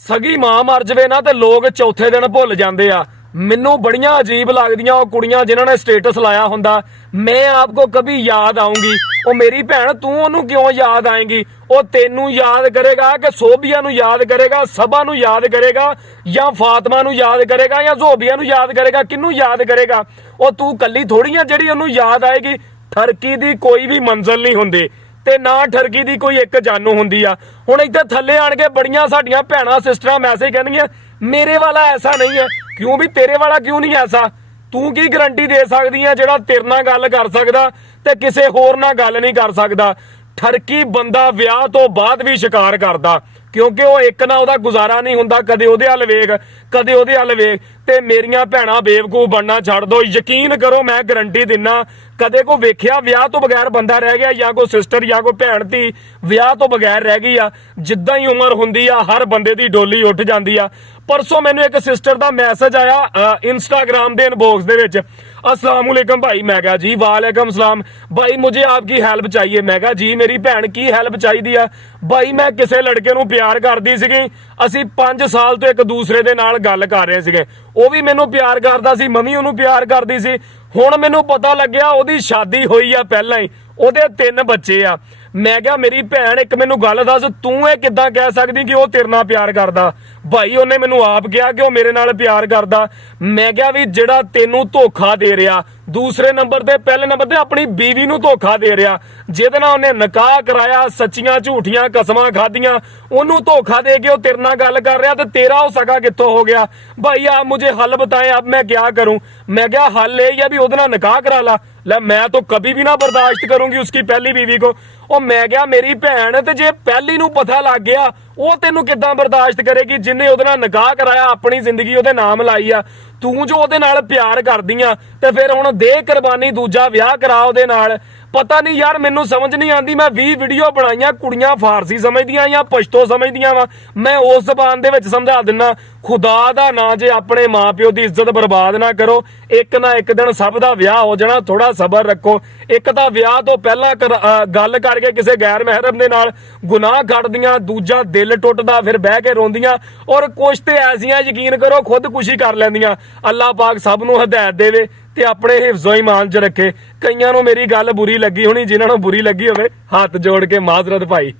सगी मां मर जाए ना तो लोग चौथे दिन भुल जाते आ। मैनू बड़ियां अजीब लगदियां वो कुड़ियां जिन्होंने स्टेटस लाया हुंदा मैं आपको कभी याद आऊंगी। ओ मेरी भैन तू ओनू क्यों याद आएगी? ओ तेनू याद करेगा कि सोबिया नू याद करेगा, सबा नू याद करेगा, या फातिमा नू याद करेगा, या जोबिया नू याद करेगा? किनू याद करेगा? ओ तू कल्ली थोड़ी आ जिहड़ी ओनू याद आएगी। ठरकी दी कोई भी मंजिल नहीं हुंदी ते ना ठरकी दी कोई एक जानू हुंदी आ। हुण इत्थे थल्ले आण के बड़ियां साडियां भैणां सिस्टरां मैसेज कहणगियां मेरे वाला ऐसा नहीं है। क्यों भी तेरे वाला क्यों नहीं ऐसा? तू की गारंटी दे सकदी है ਜਿਹੜਾ तेरे नाल गल कर सकदा ते किसे होर नाल गल नहीं कर सकदा? ठरकी बंदा विआह तो बाद भी शिकार करदा क्योंकि वो एक ना ਉਹਦਾ गुजारा नहीं हुंदा। कदे ਉਹਦੇ हल वेख, कदे ਉਹਦੇ हल वेख। ते मेरियां भैणां बेवकूफ बनना छड्ड दो। यकीन करो मैं गारंटी दिना कदे को वेख्या विआह तो बगैर बंदा रह गया या कोई सिस्टर या कोई भैन धी विआह तो बगैर रह गई आ? जिद्दां ही उम्र हुंदी आ हर बंदे दी डोली उठ जांदी आ। परसों मैनू एक सिस्टर दा मैसेज आया इंस्टाग्राम दे इनबॉक्स दे विच, अस्सलाम वालेकुम भाई। मैं कहा जी वालेकुम सलाम भाई, मुझे आपकी हेल्प चाहिए। मैं कहा जी मेरी भैन की हेल्प चाहिए आ? भाई मैं किसी लड़के नू प्यार करदी सीगी, असीं 5 साल तो एक दूसरे दे नाल गल कर रहे सीगे। ਉਹ ਵੀ ਮੈਨੂੰ ਪਿਆਰ ਕਰਦਾ ਸੀ, ਮੈਂ ਵੀ ਉਹਨੂੰ ਪਿਆਰ ਕਰਦੀ ਸੀ। ਹੁਣ ਮੈਨੂੰ ਪਤਾ ਲੱਗਿਆ ਉਹਦੀ ਸ਼ਾਦੀ ਹੋਈ ਆ ਪਹਿਲਾਂ ਹੀ, ਉਹਦੇ 3 ਬੱਚੇ ਆ। ਮੈਂ ਕਿਹਾ ਮੇਰੀ ਭੈਣ ਇੱਕ ਮੈਨੂੰ ਗੱਲ ਦੱਸ, ਤੂੰ ਇਹ ਕਿੱਦਾਂ ਕਹਿ ਸਕਦੀ ਕਿ ਉਹ ਤੇਰੇ ਨਾਲ ਪਿਆਰ ਕਰਦਾ? ਭਾਈ ਉਹਨੇ ਮੈਨੂੰ ਆਪ ਕਿਹਾ ਕਿ ਉਹ ਮੇਰੇ ਨਾਲ ਪਿਆਰ ਕਰਦਾ। ਮੈਂ ਕਿਹਾ ਵੀ ਜਿਹੜਾ ਤੈਨੂੰ ਧੋਖਾ ਦੇ ਰਿਹਾ, ਦੂਸਰੇ ਨੰਬਰ ਤੇ ਪਹਿਲੇ ਨੰਬਰ ਤੇ ਆਪਣੀ ਬੀਵੀ ਨੂੰ ਧੋਖਾ ਦੇ ਰਿਹਾ, ਜਿਹਦੇ ਨਾਲ ਉਹਨੇ ਨਿਕਾਹ ਕਰਾਇਆ, ਸੱਚੀਆਂ ਝੂਠੀਆਂ ਕਸਮਾਂ ਖਾਧੀਆਂ, ਉਹਨੂੰ ਧੋਖਾ ਦੇ ਕੇ ਉਹ ਤੇਰੇ ਨਾਲ ਗੱਲ ਕਰ ਰਿਹਾ, ਤੇ ਤੇਰਾ ਉਹ ਸਕਾ ਕਿੱਥੋਂ ਹੋ ਗਿਆ? भाई आप मुझे हल बताएं, अब मैं क्या करूं? मैं क्या हल ले या भी उधर निकाह करा ला? मैं तो कभी भी ना बर्दाश्त करूंगी उसकी पहली बीवी को। और मैं क्या मेरी भैन ते जे पहली नू पता लग गया वो तेनू किद्दां बर्दाश्त करेगी जिन्हें उहदे नाल निकाह कराया, अपनी जिंदगी उहदे नाम लाई आ। तू जो उहदे नाल प्यार करदी आ ते फिर हुण दे कुर्बानी दूजा विआह करा उहदे नाल। पता नहीं यार मैनू समझ नहीं आती। मैं 20 वीडियो बनाइया, कुड़ियां फारसी समझदियां या पछतो समझदियां वा। मैं उस जबान दे विच समझा दिना खुदा दा ना जे अपने मां प्यो की इज्जत बर्बाद ना करो। एक ना एक दिन सब दा विआह हो जाना, थोड़ा सबर रखो। एक तां विआह तो पहला गल करके किसी गैर महरम दे नाल गुनाह करदियां, दूजा दिल टुटदा, फिर बह के रोंदियां, और कुछ ते ऐसियां यकीन करो खुदकुशी कर लैंदियां। अल्लाह पाक सब नूं हदायत देवे ते अपने हिफ्ज़ो ईमान च रखे। कईयां नूं मेरी गल बुरी लगी होनी, जिन्हां नूं बुरी लगी होवे हाथ जोड़ के माजरत भाई।